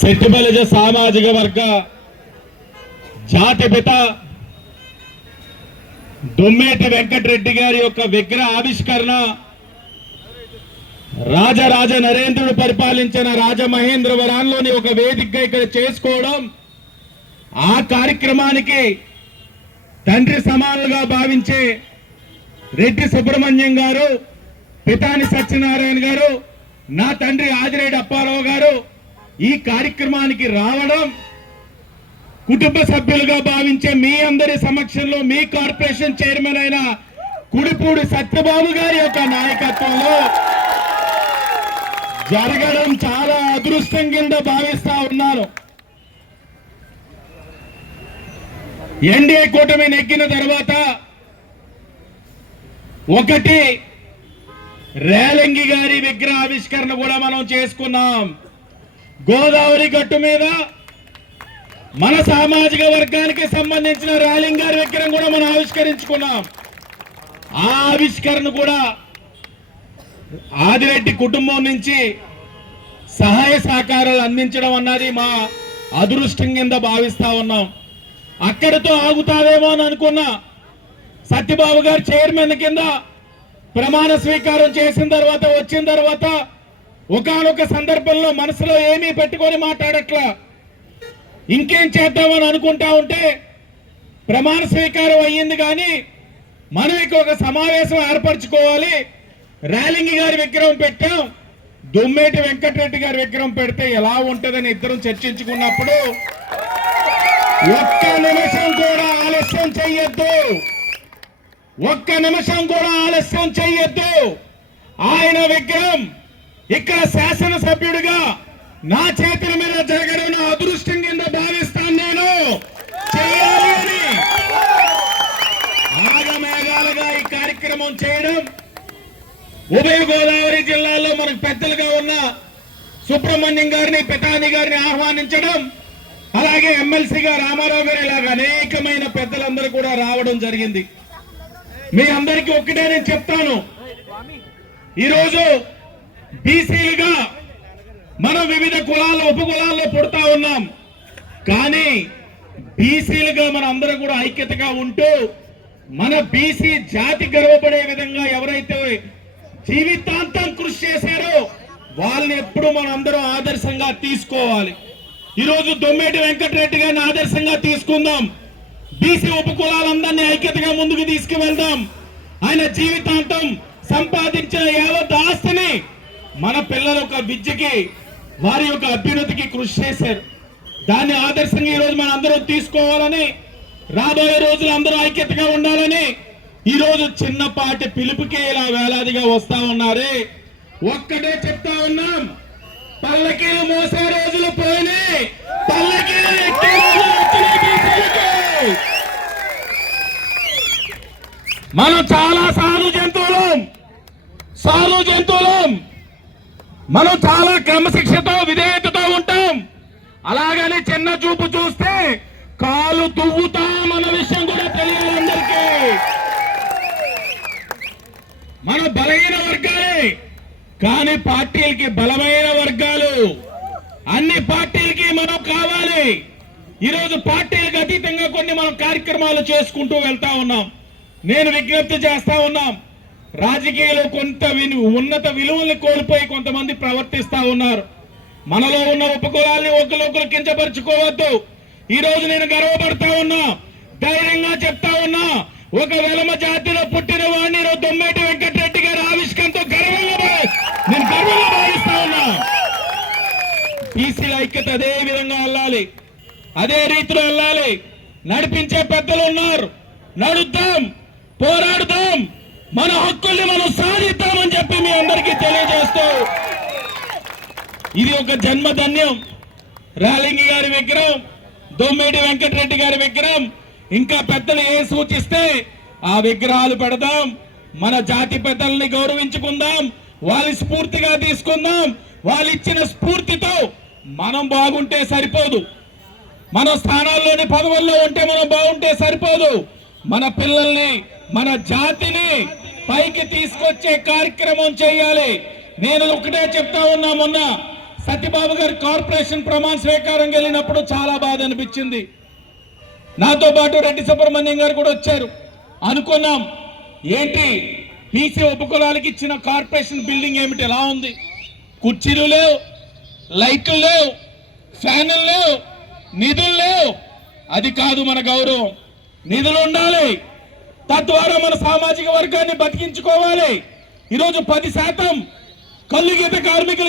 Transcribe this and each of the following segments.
శెట్టిబలిజ సామాజిక వర్గ జాతిపిత దొమ్మేటి వెంకటరెడ్డి గారి యొక్క విగ్రహ ఆవిష్కరణ రాజరాజ నరేంద్రుడు పరిపాలించిన రాజమహేంద్రవరాల్లోని ఒక వేదికగా ఇక్కడ చేసుకోవడం ఆ కార్యక్రమానికి తండ్రి సమానులుగా భావించే రెడ్డి సుబ్రహ్మణ్యం గారు పితాని సత్యనారాయణ గారు నా తండ్రి ఆదిరెడ్డి అప్పారావు గారు ఈ కార్యక్రమానికి రావడం కుటుంబ సభ్యులుగా భావించే మీ అందరి సమక్షంలో మీ కార్పొరేషన్ చైర్మన్ అయిన కుడిపూడి సత్యబాబు గారి యొక్క నాయకత్వంలో జరగడం చాలా అదృష్టం కింద భావిస్తా ఉన్నాను. ఎన్డీఏ కూటమి నెగ్గిన తర్వాత ఒకటి రేలంగి గారి విగ్రహ ఆవిష్కరణ కూడా మనం చేసుకున్నాం. గోదావరి గట్టు మీద మన సామాజిక వర్గానికి సంబంధించిన రాలింగారి విగ్రహం కూడా మనం ఆవిష్కరించుకున్నాం. ఆ ఆవిష్కరణ కూడా ఆదిరెడ్డి కుటుంబం నుంచి సహాయ సహకారాలు అందించడం అన్నది మా అదృష్టం కింద భావిస్తా ఉన్నాం. అక్కడితో ఆగుతాదేమో అని అనుకున్నా సత్యబాబు గారు చైర్మన్ కింద ప్రమాణ స్వీకారం చేసిన తర్వాత వచ్చిన తర్వాత ఒకానొక సందర్భంలో మనసులో ఏమీ పెట్టుకొని మాట్లాడట్లా. ఇంకేం చేద్దామని అనుకుంటా ఉంటే ప్రమాణ స్వీకారం అయ్యింది కానీ మనకి ఒక సమావేశం ఏర్పరచుకోవాలి. ర్యాలింగి గారి విగ్రహం పెట్టాం. దుమ్మేటి వెంకటరెడ్డి గారి విగ్రహం పెడితే ఎలా ఉంటుందని ఇద్దరం చర్చించుకున్నప్పుడు ఒక్క నిమిషం కూడా ఆలస్యం చెయ్యొద్దు. ఒక్క నిమిషం కూడా ఆలస్యం చెయ్యొద్దు. ఆయన విగ్రహం ఇక్కడ శాసనసభ్యుడిగా నా చేతుల మీద జరగడం నా అదృష్టం కింద భావిస్తాను నేను. చేయాలి అని. ఆగమేఘాలుగా ఈ కార్యక్రమం చేయడం ఉభయ గోదావరి జిల్లాలో మనకు పెద్దలుగా ఉన్న సుబ్రహ్మణ్యం గారిని పితాని గారిని ఆహ్వానించడం అలాగే ఎమ్మెల్సీగా రామారావు గారు ఇలాగ అనేకమైన పెద్దలందరూ కూడా రావడం జరిగింది. మీ అందరికీ ఒక్కటే నేను చెప్తాను. ఈరోజు బీసీలుగా మనం వివిధ కులాల ఉపకులాల్లో పుడతా ఉన్నాం. కానీ బీసీలుగా మన అందరం కూడా ఐక్యతగా ఉంటూ మన బీసీ జాతి గర్వపడే విధంగా ఎవరైతే జీవితాంతం కృషి చేశారో వాళ్ళని ఎప్పుడు మనం అందరం ఆదర్శంగా తీసుకోవాలి. ఈరోజు దొమ్మేటి వెంకటరెడ్డి గారిని ఆదర్శంగా తీసుకుందాం. బీసీ ఉపకులాలందరినీ ఐక్యతగా ముందుకు తీసుకువెళ్దాం. ఆయన జీవితాంతం సంపాదించిన యావత్ ఆస్తిని మన పిల్లల యొక్క విద్యకి వారి యొక్క అభ్యున్నతికి కృషి చేశారు. దాన్ని ఆదర్శంగా ఈరోజు మనం అందరం తీసుకోవాలని రాబోయే రోజులు అందరూ ఐక్యతగా ఉండాలని ఈరోజు చిన్నపాటి పిలుపుకే ఇలా వేలాదిగా వస్తా ఉన్నారే. ఒక్కటే చెప్తా ఉన్నాం పల్లకీలు మోసే రోజులు పోయినాయి. పల్లకీలు ఎక్కే మనం చాలా సాధు జంతువులం సాధు జంతువులం. మనం చాలా క్రమశిక్షతో విధేయతతో ఉంటాం. అలాగని చిన్న చూపు చూస్తే కాలు దువ్వుతాం అన్న విషయం కూడా తెలియాలి అందరికీ. మన బలహీన వర్గాలే కానీ పార్టీలకి బలమైన వర్గాలు. అన్ని పార్టీలకి మనం కావాలి. ఈరోజు పార్టీలకు అతీతంగా కొన్ని మనం కార్యక్రమాలు చేసుకుంటూ వెళ్తా ఉన్నాం. నేను విజ్ఞప్తి చేస్తా ఉన్నాం. రాజకీయాలు కొంత ఉన్నత విలువల్ని కోల్పోయి కొంతమంది ప్రవర్తిస్తా ఉన్నారు. మనలో ఉన్న ఉపకులాల్ని ఒకరికొకరు కించపరుచుకోవద్దు. ఈ రోజు నేను గర్వపడతా ఉన్నా ధైర్యంగా చెప్తా ఉన్నా ఒక వెలమ జాతిలో పుట్టిన వాడిని ఈరోజు దొమ్మేటి వెంకటరెడ్డి గారి ఆవిష్కరణతో గర్వంగా నేను గర్వంగా భావిస్తా ఉన్నా. బీసీల ఐక్యత అదే విధంగా వెళ్ళాలి అదే రీతిలో వెళ్ళాలి నడిపించే పెద్దలు ఉన్నారు. నడుద్దాం. పోరాడుదాం. మన హక్కుల్ని మనం సాధిస్తామని చెప్పి మీ అందరికీ తెలియజేస్తూ ఇది ఒక జన్మధన్యం. రాలింగి గారి విగ్రహం దొమ్మేటి వెంకటరెడ్డి గారి విగ్రహం ఇంకా పెద్దలు ఏ సూచిస్తే ఆ విగ్రహాలు పెడదాం మన జాతి పెద్దల్ని గౌరవించుకుందాం వాళ్ళ స్ఫూర్తిగా తీసుకుందాం వాళ్ళు ఇచ్చిన స్ఫూర్తితో మనం బాగుంటే సరిపోదు. మన స్థానాల్లోని పదవుల్లో ఉంటే మనం బాగుంటే సరిపోదు. మన పిల్లల్ని మన జాతిని పైకి తీసుకొచ్చే కార్యక్రమం చేయాలి. నేను ఒకటే చెప్తా ఉన్నా మొన్న సత్యబాబు గారు కార్పొరేషన్ ప్రమాణ స్వీకారం వెళ్ళినప్పుడు చాలా బాధ అనిపించింది. నాతో పాటు రెడ్డి సుబ్రహ్మణ్యం గారు కూడా వచ్చారు. అనుకున్నాం ఏంటి బీసీ ఉపకులాలకి ఇచ్చిన కార్పొరేషన్ బిల్డింగ్ ఏమిటి? ఎలా ఉంది? కుర్చీలు లేవు లైట్లు లేవు ఫ్యాన్లు లేవు నిధులు లేవు. అది కాదు మన గౌరవం. నిధులు ఉండాలి. తద్వారా మన సామాజిక వర్గాన్ని బతికించుకోవాలి. ఈరోజు పది శాతం కళ్ళు గీత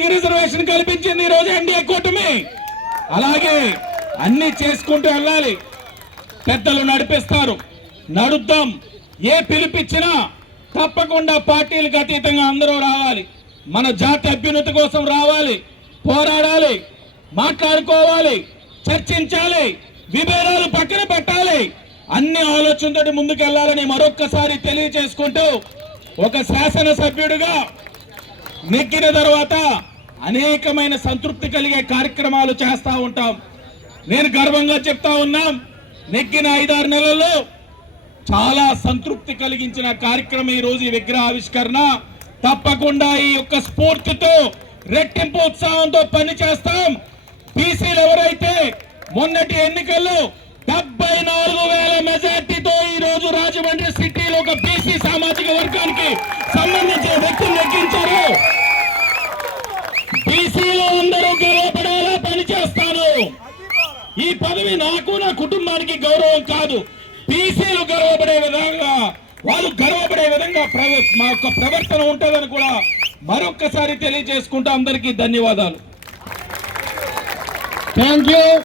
రిజర్వేషన్ కల్పించింది ఈరోజు ఎన్డీఏ కూటమి. అలాగే అన్ని చేసుకుంటూ వెళ్ళాలి. పెద్దలు నడిపిస్తారు. నడుద్దాం. ఏ పిలిపిచ్చినా తప్పకుండా పార్టీలకు అతీతంగా అందరూ రావాలి. మన జాతి అభ్యున్నతి కోసం రావాలి. పోరాడాలి. మాట్లాడుకోవాలి. చర్చించాలి. విభేదాలు పక్కన పెట్టాలి. అన్ని ఆలోచనతో ముందుకెళ్ళాలని మరొక్కసారి తెలియజేసుకుంటూ ఒక శాసనసభ్యుడిగా నెగ్గిన తర్వాత అనేకమైన సంతృప్తి కలిగే కార్యక్రమాలు చేస్తూ ఉంటాం. నేను గర్వంగా చెప్తా ఉన్నాం నెగ్గిన ఐదారు నెలల్లో చాలా సంతృప్తి కలిగించిన కార్యక్రమం ఈ రోజు ఈ విగ్రహ ఆవిష్కరణ తప్పకుండా ఈ యొక్క స్ఫూర్తితో రెట్టింపు ఉత్సాహంతో పని చేస్తాం బీసీలు ఎవరైతే మొన్నటి ఎన్నికల్లో డెబ్బై నాలుగు వేల మెజార్టీతో ఈ రోజు రాజమండ్రి సిటీలో ఒక బీసీ సామాజిక వర్గానికి సంబంధించిన వ్యక్తులు లెక్కించారు బీసీలో అందరూ గర్వపడేలా? పనిచేస్తాను ఈ పదవి నాకు నా కుటుంబానికి గౌరవం కాదు. బీసీలు గర్వపడే విధంగా వాళ్ళు గర్వపడే విధంగా మా యొక్క ప్రవర్తన ఉంటుందని కూడా మరొక్కసారి తెలియజేసుకుంటూ అందరికీ ధన్యవాదాలు. Thank you